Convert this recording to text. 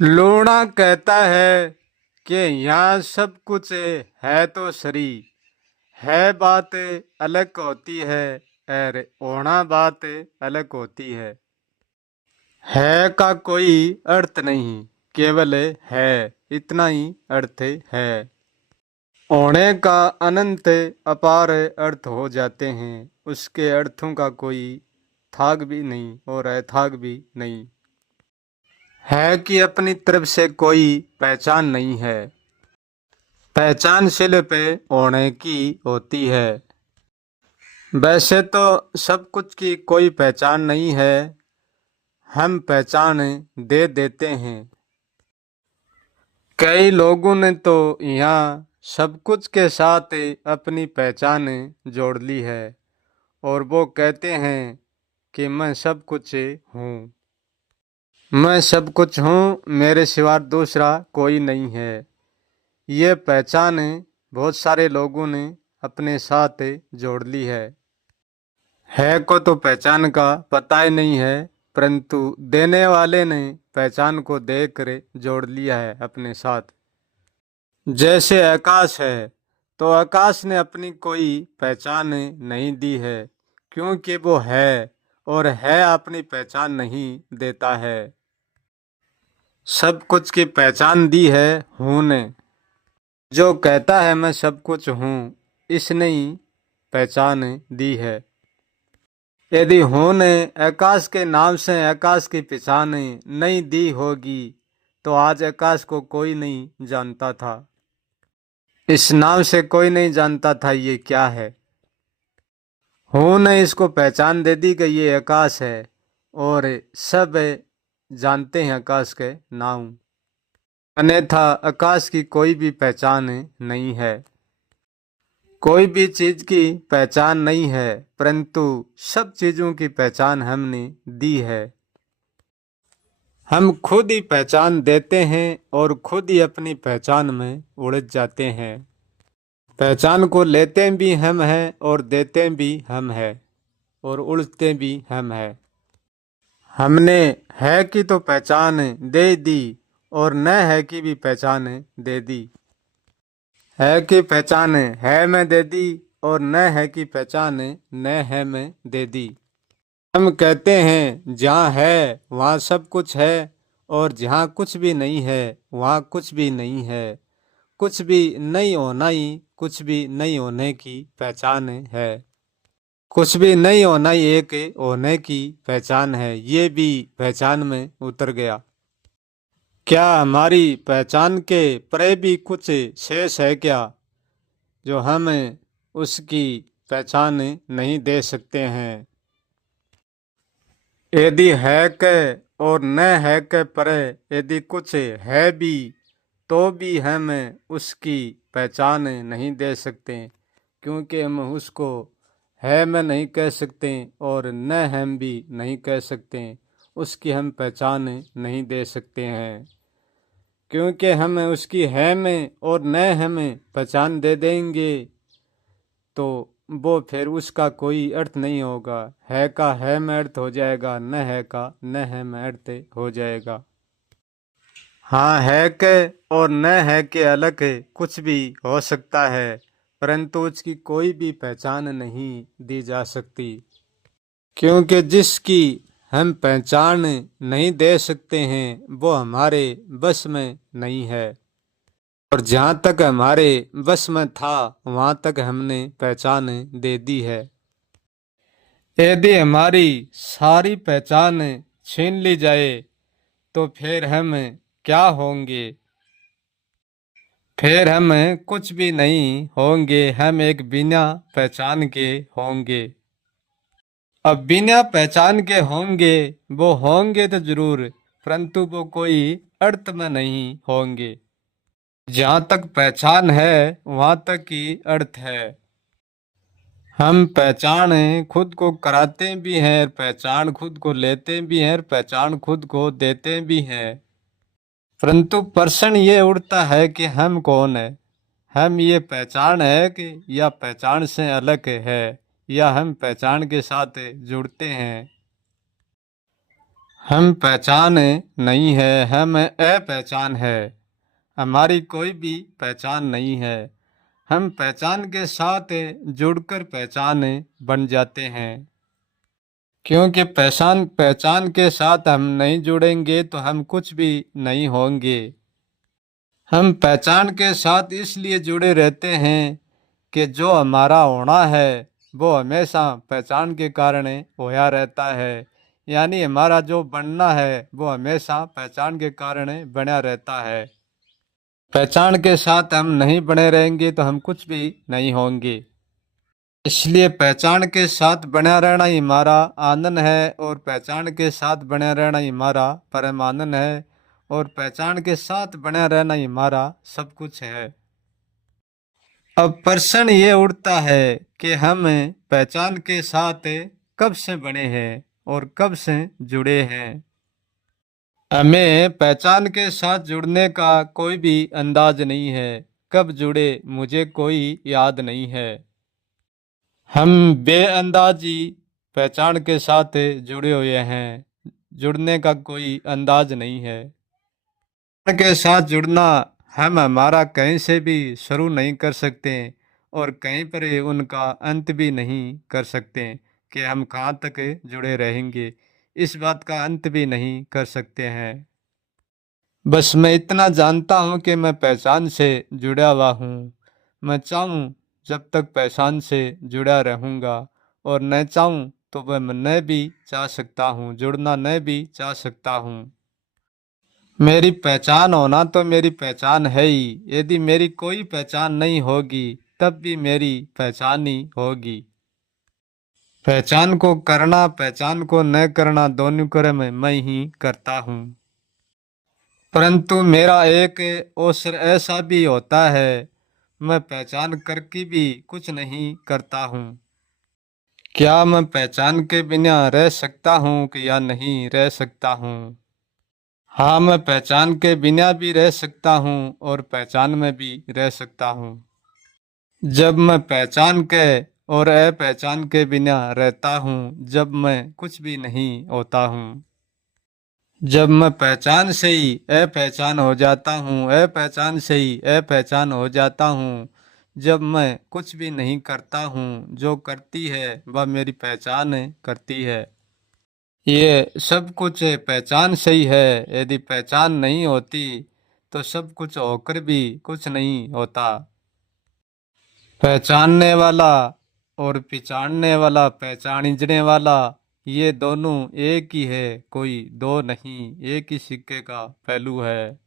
लूणा कहता है कि यहाँ सब कुछ है तो सरी है, बात अलग होती है और होना बात अलग होती है का कोई अर्थ नहीं, केवल है इतना ही अर्थ है। होने का अनंत अपार अर्थ हो जाते हैं, उसके अर्थों का कोई थाक भी नहीं और अथाक भी नहीं। है कि अपनी तरफ से कोई पहचान नहीं है, पहचान शिल्प होने की होती है। वैसे तो सब कुछ की कोई पहचान नहीं है, हम पहचान दे देते हैं। कई लोगों ने तो यहाँ सब कुछ के साथ अपनी पहचान जोड़ ली है और वो कहते हैं कि मैं सब कुछ हूँ, मैं सब कुछ हूँ, मेरे सिवा दूसरा कोई नहीं है। ये पहचान बहुत सारे लोगों ने अपने साथ जोड़ ली है को तो पहचान का पता ही नहीं है, परंतु देने वाले ने पहचान को देकर जोड़ लिया है अपने साथ। जैसे आकाश है तो आकाश ने अपनी कोई पहचान नहीं दी है, क्योंकि वो है और है अपनी पहचान नहीं देता है। सब कुछ की पहचान दी है हूँ ने, जो कहता है मैं सब कुछ हूँ, इसने ही पहचान दी है। यदि हूँ ने आकाश के नाम से आकाश की पहचान नहीं दी होगी तो आज आकाश को कोई नहीं जानता था, इस नाम से कोई नहीं जानता था ये क्या है। हूँ ने इसको पहचान दे दी कि ये आकाश है और सब जानते हैं आकाश के नाम, अन्यथा आकाश की कोई भी पहचान नहीं है। कोई भी चीज की पहचान नहीं है, परंतु सब चीजों की पहचान हमने दी है। हम खुद ही पहचान देते हैं और खुद ही अपनी पहचान में उलझ जाते हैं। पहचान को लेते भी हम हैं और देते भी हम हैं और उलझते भी हम हैं। हमने है की तो पहचान दे दी और न है की भी पहचान दे दी। है की पहचान है में दे दी और न है की पहचान न है में दे दी। हम कहते हैं जहाँ है वहाँ सब कुछ है और जहाँ कुछ भी नहीं है वहाँ कुछ भी नहीं है। कुछ भी नहीं होना ही कुछ भी नहीं होने की पहचान है। कुछ भी नहीं होना ही एक होने की पहचान है, ये भी पहचान में उतर गया। क्या हमारी पहचान के परे भी कुछ शेष है क्या, जो हम उसकी पहचान नहीं दे सकते हैं। यदि है के और न है के परे यदि कुछ है भी तो भी हम उसकी पहचान नहीं दे सकते, क्योंकि हम उसको है में नहीं कह सकते और न हम भी नहीं कह सकते, उसकी हम पहचान नहीं दे सकते हैं। क्योंकि हम उसकी है में और न हमें पहचान दे देंगे तो वो फिर उसका कोई अर्थ नहीं होगा। है का है में अर्थ हो जाएगा, न है का न है में अर्थ हो जाएगा। हाँ, है के और न है के अलग कुछ भी हो सकता है, परंतु उसकी कोई भी पहचान नहीं दी जा सकती, क्योंकि जिसकी हम पहचान नहीं दे सकते हैं वो हमारे बस में नहीं है और जहाँ तक हमारे बस में था वहाँ तक हमने पहचान दे दी है। यदि हमारी सारी पहचान छीन ली जाए तो फिर हम क्या होंगे, फिर हम कुछ भी नहीं होंगे, हम एक बिना पहचान के होंगे। अब बिना पहचान के होंगे, वो होंगे तो जरूर, परंतु वो कोई अर्थ में नहीं होंगे। जहाँ तक पहचान है वहाँ तक ही अर्थ है। हम पहचान खुद को कराते भी हैं, पहचान खुद को लेते भी हैं, पहचान खुद को देते भी हैं, परंतु प्रश्न ये उठता है कि हम कौन है। हम ये पहचान है कि या पहचान से अलग है, या हम पहचान के साथ जुड़ते हैं। हम पहचान नहीं है, हम अपहचान है। हमारी कोई भी पहचान नहीं है। हम पहचान के साथ जुड़कर पहचान बन जाते हैं। क्योंकि पहचान पहचान के साथ हम नहीं जुड़ेंगे तो हम कुछ भी नहीं होंगे। हम पहचान के साथ इसलिए जुड़े रहते हैं कि जो हमारा होना है वो हमेशा पहचान के कारण होया रहता है। यानी हमारा जो बनना है वो हमेशा पहचान के कारण बना रहता है। पहचान के साथ हम नहीं बने रहेंगे तो हम कुछ भी नहीं होंगे। इसलिए पहचान के साथ बना रहना ही हमारा आनंद है, और पहचान के साथ बना रहना ही हमारा परम आनंद है, और पहचान के साथ बना रहना ही हमारा सब कुछ है। अब प्रश्न ये उठता है कि हम पहचान के साथ कब से बने हैं और कब से जुड़े हैं। हमें पहचान के साथ जुड़ने का कोई भी अंदाज नहीं है। कब जुड़े मुझे कोई याद नहीं है। हम बेअंदाजी पहचान के साथ जुड़े हुए हैं। जुड़ने का कोई अंदाज नहीं है। के साथ जुड़ना हम हमारा कहीं से भी शुरू नहीं कर सकते और कहीं पर उनका अंत भी नहीं कर सकते कि हम कहाँ तक जुड़े रहेंगे। इस बात का अंत भी नहीं कर सकते हैं। बस मैं इतना जानता हूँ कि मैं पहचान से जुड़ा हुआ हूँ। मैं चाहूँ जब तक पहचान से जुड़ा रहूँगा, और न चाहूँ तो वह मैं न भी चाह सकता हूँ, जुड़ना न भी चाह सकता हूँ। मेरी पहचान होना तो मेरी पहचान है ही। यदि मेरी कोई पहचान नहीं होगी तब भी मेरी पहचान ही होगी। पहचान को करना, पहचान को न करना, दोनों कर्म मैं ही करता हूँ। परंतु मेरा एक अवसर ऐसा भी होता है, मैं पहचान करके भी कुछ नहीं करता हूँ। क्या मैं पहचान के बिना रह सकता हूँ कि या नहीं रह सकता हूँ? हाँ, मैं पहचान के बिना भी रह सकता हूँ और पहचान में भी रह सकता हूँ। जब मैं पहचान के और अपहचान के बिना रहता हूँ, जब मैं कुछ भी नहीं होता हूँ। जब मैं पहचान से ही अपहचान हो जाता हूँ, अपहचान से ही अपहचान हो जाता हूँ। जब मैं कुछ भी नहीं करता हूँ, जो करती है वह मेरी पहचान करती है। ये सब कुछ पहचान से ही है। यदि पहचान नहीं होती तो सब कुछ होकर भी कुछ नहीं होता। पहचानने वाला और पहचानने वाला, पहचानने वाला, ये दोनों एक ही है, कोई दो नहीं, एक ही सिक्के का पहलू है।